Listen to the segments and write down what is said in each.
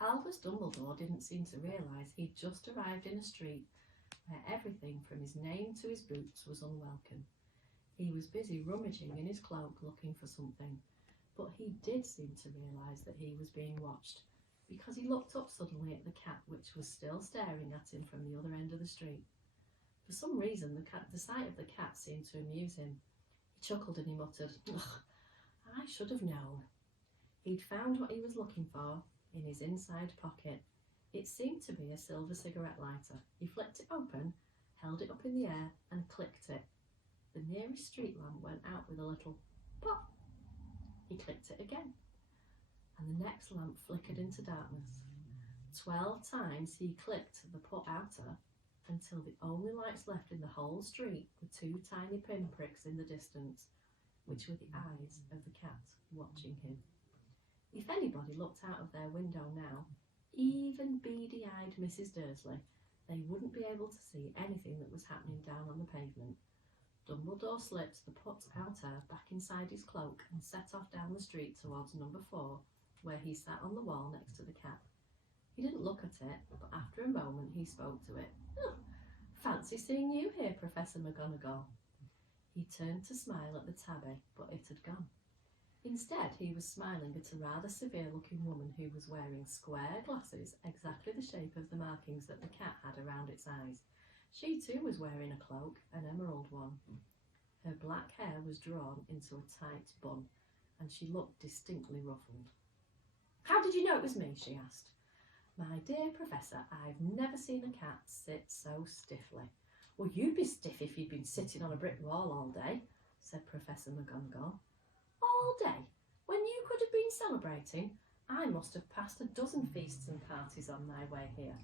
Albus Dumbledore didn't seem to realise he'd just arrived in a street where everything from his name to his boots was unwelcome. He was busy rummaging in his cloak looking for something, but he did seem to realise that he was being watched, because he looked up suddenly at the cat, which was still staring at him from the other end of the street. For some reason, the sight of the cat seemed to amuse him. He chuckled and he muttered, "Ugh, I should have known." He'd found what he was looking for in his inside pocket. It seemed to be a silver cigarette lighter. He flicked it open, held it up in the air, and clicked it. The nearest street lamp went out with a little pop. He clicked it again, and the next lamp flickered into darkness. 12 times he clicked the put outer until the only lights left in the whole street were 2 tiny pinpricks in the distance, which were the eyes of the cat watching him. If anybody looked out of their window now, even beady-eyed Mrs. Dursley, they wouldn't be able to see anything that was happening down on the pavement. Dumbledore slipped the put outer back inside his cloak and set off down the street towards number 4, where he sat on the wall next to the cat. He didn't look at it, but after a moment he spoke to it. "Oh, fancy seeing you here, Professor McGonagall." He turned to smile at the tabby, but it had gone. Instead, he was smiling at a rather severe-looking woman who was wearing square glasses, exactly the shape of the markings that the cat had around its eyes. She too was wearing a cloak, an emerald one. Her black hair was drawn into a tight bun, and she looked distinctly ruffled. "How did you know it was me?" she asked. "My dear Professor, I've never seen a cat sit so stiffly." "Well, you'd be stiff if you'd been sitting on a brick wall all day," said Professor McGonagall. "All day? When you could have been celebrating? I must have passed a dozen feasts and parties on my way here."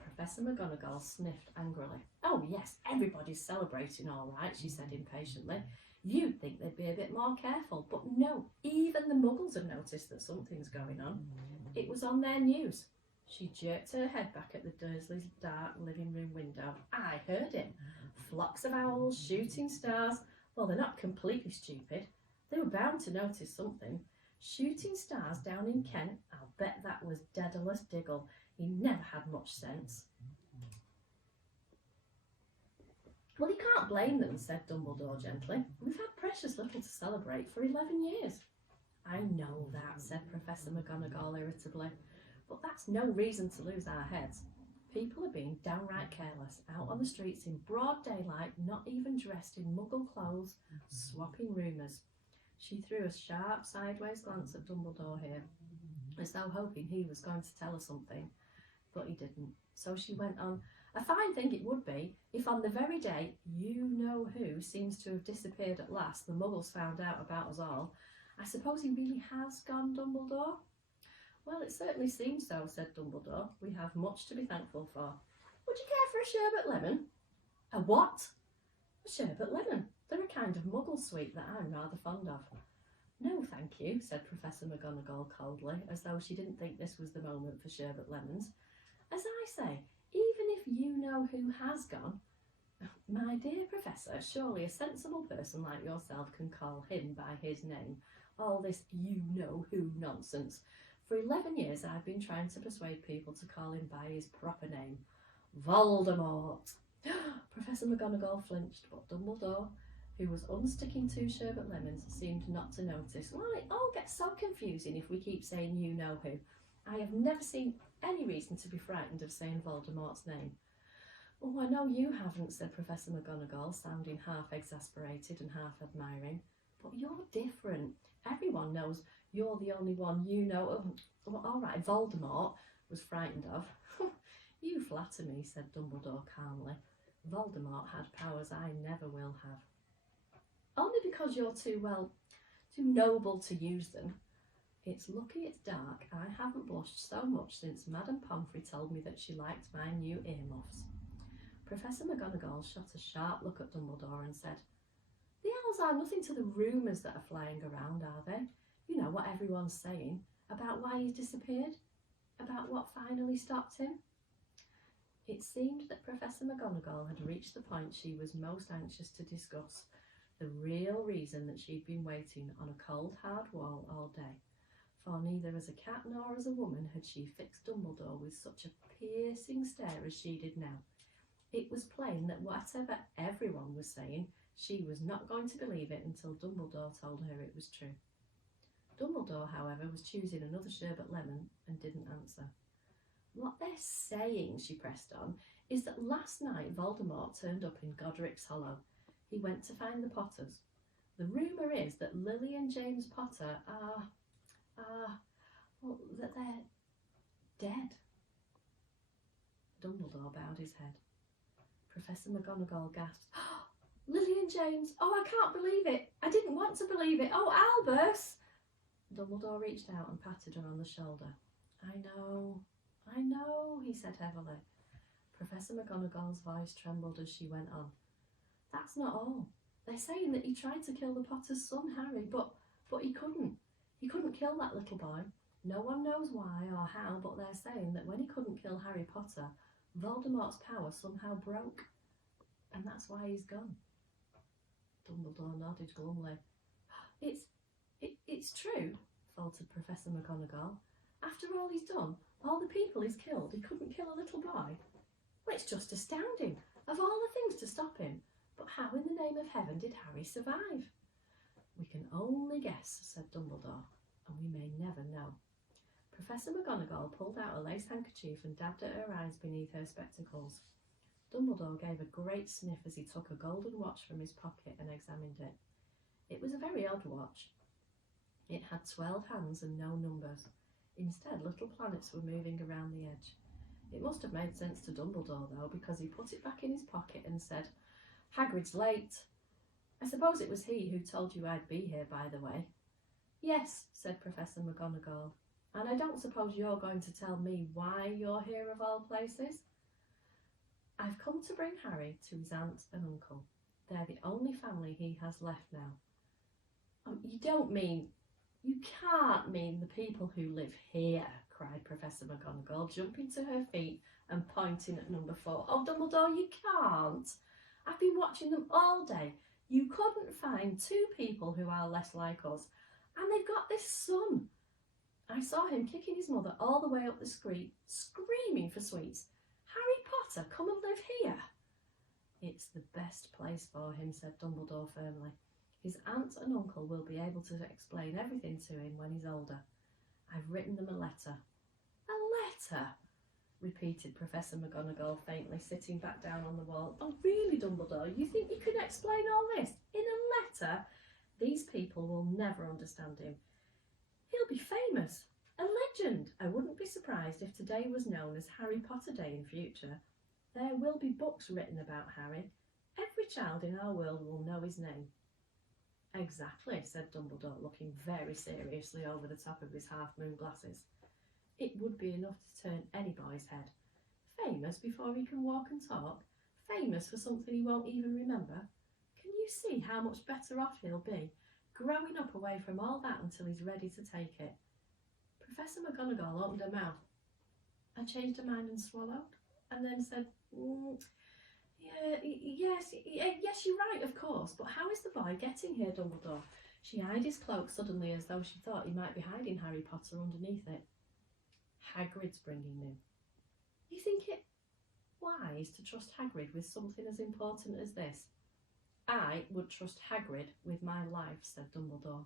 Professor McGonagall sniffed angrily. "Oh yes, everybody's celebrating all right," she said impatiently. "You'd think they'd be a bit more careful, but no, even the Muggles have noticed that something's going on. It was on their news." She jerked her head back at the Dursleys' dark living room window. "I heard it. Flocks of owls, shooting stars. Well, they're not completely stupid. They were bound to notice something. Shooting stars down in Kent, I'll bet that was Daedalus Diggle. He never had much sense." "Well, you can't blame them," said Dumbledore gently. "We've had precious little to celebrate for 11 years. "I know that," said Professor McGonagall irritably, "but that's no reason to lose our heads. People are being downright careless, out on the streets in broad daylight, not even dressed in Muggle clothes, swapping rumours." She threw a sharp sideways glance at Dumbledore here, as though hoping he was going to tell her something, but he didn't. So she went on, "A fine thing it would be if on the very day you-know-who seems to have disappeared at last, the Muggles found out about us all. I suppose he really has gone, Dumbledore?" "Well, it certainly seems so," said Dumbledore. "We have much to be thankful for. Would you care for a sherbet lemon?" "A what?" "A sherbet lemon. They're a kind of Muggle sweet that I'm rather fond of." "No, thank you," said Professor McGonagall coldly, as though she didn't think this was the moment for sherbet lemons. "As I say, even if you-know-who has gone—" "My dear Professor, surely a sensible person like yourself can call him by his name. All this you-know-who nonsense. For 11 years I've been trying to persuade people to call him by his proper name. Voldemort." Professor McGonagall flinched, but Dumbledore, who was unsticking 2 sherbet lemons, seemed not to notice. "Well, it all gets so confusing if we keep saying you-know-who. I have never seen any reason to be frightened of saying Voldemort's name." "Oh, I know you haven't," said Professor McGonagall, sounding half exasperated and half admiring. "But you're different. Everyone knows you're the only one you know." "Oh, well, all right, Voldemort was frightened of." "You flatter me," said Dumbledore calmly. "Voldemort had powers I never will have." "Only because you're too noble to use them. It's lucky it's dark. I haven't blushed so much since Madame Pomfrey told me that she liked my new earmuffs." Professor McGonagall shot a sharp look at Dumbledore and said, "The owls are nothing to the rumours that are flying around, are they? You know what everyone's saying about why he's disappeared, about what finally stopped him." It seemed that Professor McGonagall had reached the point she was most anxious to discuss, the real reason that she'd been waiting on a cold, hard wall all day. for neither as a cat nor as a woman had she fixed Dumbledore with such a piercing stare as she did now. It was plain that whatever everyone was saying, she was not going to believe it until Dumbledore told her it was true. Dumbledore, however, was choosing another sherbet lemon and didn't answer. What they're saying, she pressed on, is that last night Voldemort turned up in Godric's Hollow. He went to find the Potters. The rumour is that Lily and James Potter that they're dead. Dumbledore bowed his head. Professor McGonagall gasped, "Oh, Lily and James! Oh, I can't believe it! I didn't want to believe it! Oh, Albus!" Dumbledore reached out and patted her on the shoulder. I know, he said heavily. Professor McGonagall's voice trembled as she went on. That's not all. They're saying that he tried to kill the Potter's son, Harry, but he couldn't. He couldn't kill that little boy. No one knows why or how, but they're saying that when he couldn't kill Harry Potter, Voldemort's power somehow broke. And that's why he's gone. Dumbledore nodded glumly. It's true, faltered Professor McGonagall. After all he's done, all the people he's killed, he couldn't kill a little boy. Well, it's just astounding. Of all the things to stop him. But how in the name of heaven did Harry survive? We can only guess, said Dumbledore, and we may never know. Professor McGonagall pulled out a lace handkerchief and dabbed at her eyes beneath her spectacles. Dumbledore gave a great sniff as he took a golden watch from his pocket and examined it. It was a very odd watch. It had 12 hands and no numbers. Instead, little planets were moving around the edge. It must have made sense to Dumbledore, though, because he put it back in his pocket and said, Hagrid's late. I suppose it was he who told you I'd be here, by the way. Yes, said Professor McGonagall, and I don't suppose you're going to tell me why you're here of all places? I've come to bring Harry to his aunt and uncle. They're the only family he has left now. Oh, you can't mean the people who live here, cried Professor McGonagall, jumping to her feet and pointing at number 4. Oh, Dumbledore, you can't. I've been watching them all day. You couldn't find 2 people who are less like us. And they've got this son. I saw him kicking his mother all the way up the street, screaming for sweets. Harry Potter, come and live here. It's the best place for him, said Dumbledore firmly. His aunt and uncle will be able to explain everything to him when he's older. I've written them a letter. A letter? Repeated Professor McGonagall faintly, sitting back down on the wall. Oh, really, Dumbledore? You think you can explain all this in a letter? These people will never understand him. He'll be famous, a legend. I wouldn't be surprised if today was known as Harry Potter Day in future. There will be books written about Harry. Every child in our world will know his name. Exactly, said Dumbledore, looking very seriously over the top of his half-moon glasses. It would be enough to turn any boy's head. Famous before he can walk and talk. Famous for something he won't even remember. Can you see how much better off he'll be, growing up away from all that until he's ready to take it? Professor McGonagall opened her mouth. I changed her mind and swallowed, and then said, Yes, you're right, of course, but how is the boy getting here, Dumbledore? She eyed his cloak suddenly as though she thought he might be hiding Harry Potter underneath it. Hagrid's bringing him. You think it wise to trust Hagrid with something as important as this? I would trust Hagrid with my life, said Dumbledore.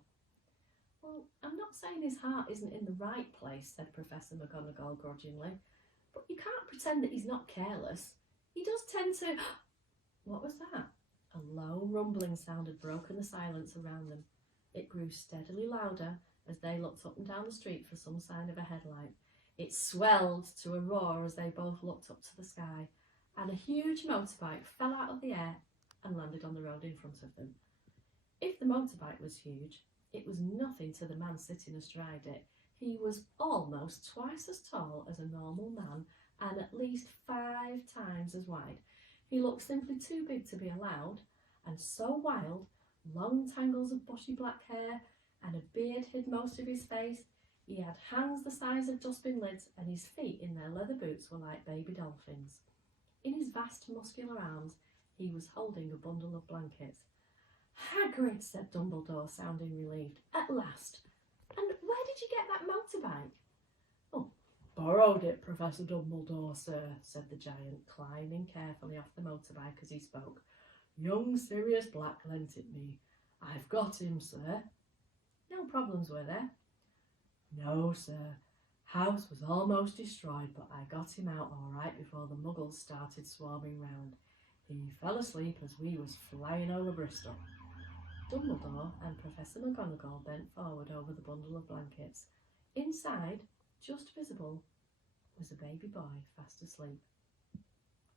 Well, I'm not saying his heart isn't in the right place, said Professor McGonagall grudgingly, but you can't pretend that he's not careless. He does tend to... What was that? A low rumbling sound had broken the silence around them. It grew steadily louder as they looked up and down the street for some sign of a headlight. It swelled to a roar as they both looked up to the sky, and a huge motorbike fell out of the air and landed on the road in front of them. If the motorbike was huge, it was nothing to the man sitting astride it. He was almost twice as tall as a normal man and at least 5 times as wide. He looked simply too big to be allowed, and so wild, long tangles of bushy black hair and a beard hid most of his face. He had hands the size of dustbin lids, and his feet in their leather boots were like baby dolphins. In his vast muscular arms, he was holding a bundle of blankets. Hagrid, said Dumbledore, sounding relieved. At last. And where did you get that motorbike? Oh, borrowed it, Professor Dumbledore, sir, said the giant, climbing carefully off the motorbike as he spoke. Young Sirius Black lent it me. I've got him, sir. No problems, were there? No, sir. House was almost destroyed, but I got him out all right before the muggles started swarming round. He fell asleep as we was flying over Bristol. Dumbledore and Professor McGonagall bent forward over the bundle of blankets. Inside, just visible, was a baby boy fast asleep.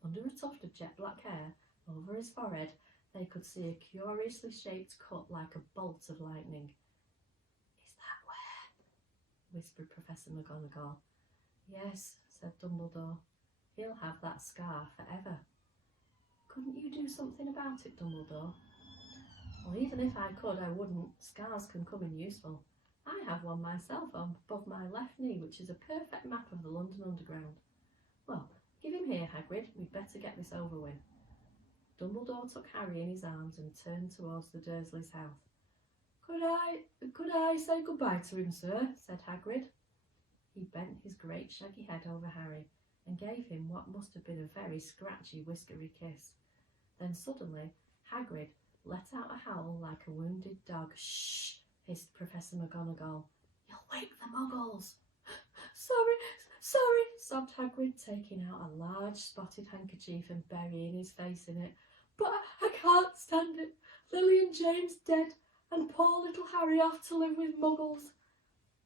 Under a tuft of jet black hair over his forehead, they could see a curiously shaped cut like a bolt of lightning. Is that where? Whispered Professor McGonagall. Yes, said Dumbledore. He'll have that scar forever. Couldn't you do something about it, Dumbledore? Well, even if I could, I wouldn't. Scars can come in useful. I have one myself on above my left knee, which is a perfect map of the London Underground. Well, give him here, Hagrid. We'd better get this over with. Dumbledore took Harry in his arms and turned towards the Dursleys' house. Could I say goodbye to him, sir? Said Hagrid. He bent his great shaggy head over Harry and gave him what must have been a very scratchy, whiskery kiss. Then suddenly, Hagrid let out a howl like a wounded dog. Shh! Hissed Professor McGonagall. You'll wake the muggles. Sorry, sobbed Hagrid, taking out a large spotted handkerchief and burying his face in it. But I can't stand it. Lily and James dead, and poor little Harry off to live with muggles.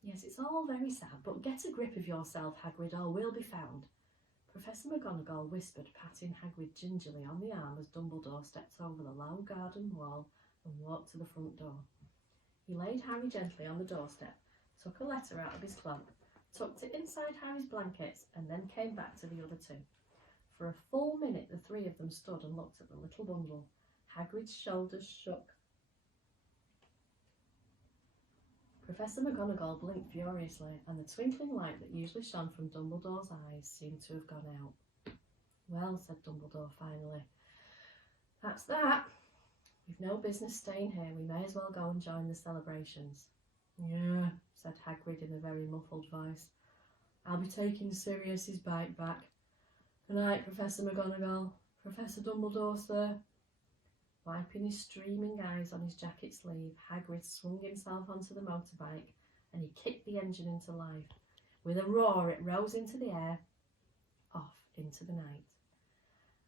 Yes, it's all very sad, but get a grip of yourself, Hagrid, or we'll be found. Professor McGonagall whispered, patting Hagrid gingerly on the arm as Dumbledore stepped over the low garden wall and walked to the front door. He laid Harry gently on the doorstep, took a letter out of his cloak, tucked it inside Harry's blankets, and then came back to the other two. For a full minute the three of them stood and looked at the little bundle. Hagrid's shoulders shook. Professor McGonagall blinked furiously, and the twinkling light that usually shone from Dumbledore's eyes seemed to have gone out. Well, said Dumbledore finally, that's that. We've no business staying here. We may as well go and join the celebrations. Yeah, said Hagrid in a very muffled voice. I'll be taking Sirius's bike back. Good night, Professor McGonagall. Professor Dumbledore, sir. Wiping his streaming eyes on his jacket sleeve, Hagrid swung himself onto the motorbike and he kicked the engine into life. With a roar, it rose into the air, off into the night.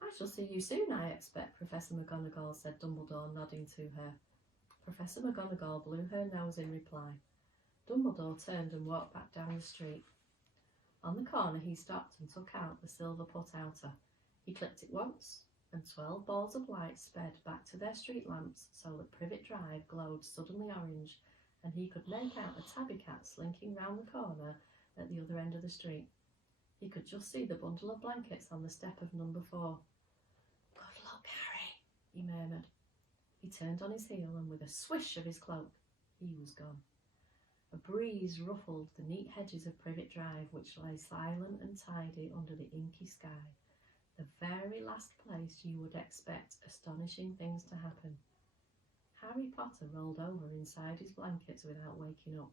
I shall see you soon, I expect, Professor McGonagall, said Dumbledore, nodding to her. Professor McGonagall blew her nose in reply. Dumbledore turned and walked back down the street. On the corner he stopped and took out the silver put-outer. He clicked it once, and 12 balls of light sped back to their street lamps so that Privet Drive glowed suddenly orange, and he could make out a tabby cat slinking round the corner at the other end of the street. He could just see the bundle of blankets on the step of number 4. Good luck, Harry, he murmured. He turned on his heel, and with a swish of his cloak, he was gone. A breeze ruffled the neat hedges of Privet Drive, which lay silent and tidy under the inky sky, the very last place you would expect astonishing things to happen. Harry Potter rolled over inside his blankets without waking up.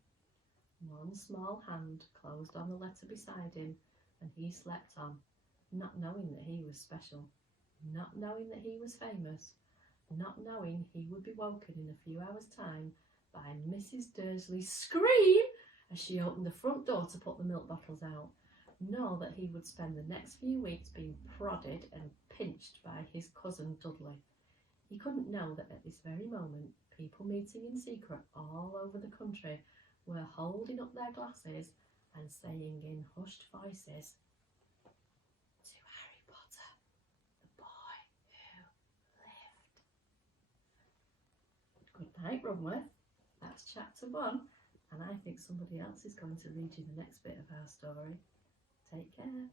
One small hand closed on the letter beside him, and he slept on, not knowing that he was special, not knowing that he was famous, not knowing he would be woken in a few hours' time by Mrs. Dursley's scream as she opened the front door to put the milk bottles out, nor that he would spend the next few weeks being prodded and pinched by his cousin Dudley. He couldn't know that at this very moment people meeting in secret all over the country were holding up their glasses and saying in hushed voices, "To Harry Potter, the boy who lived." Good night, Runworth. That's chapter 1, and I think somebody else is going to read you the next bit of our story. Take care.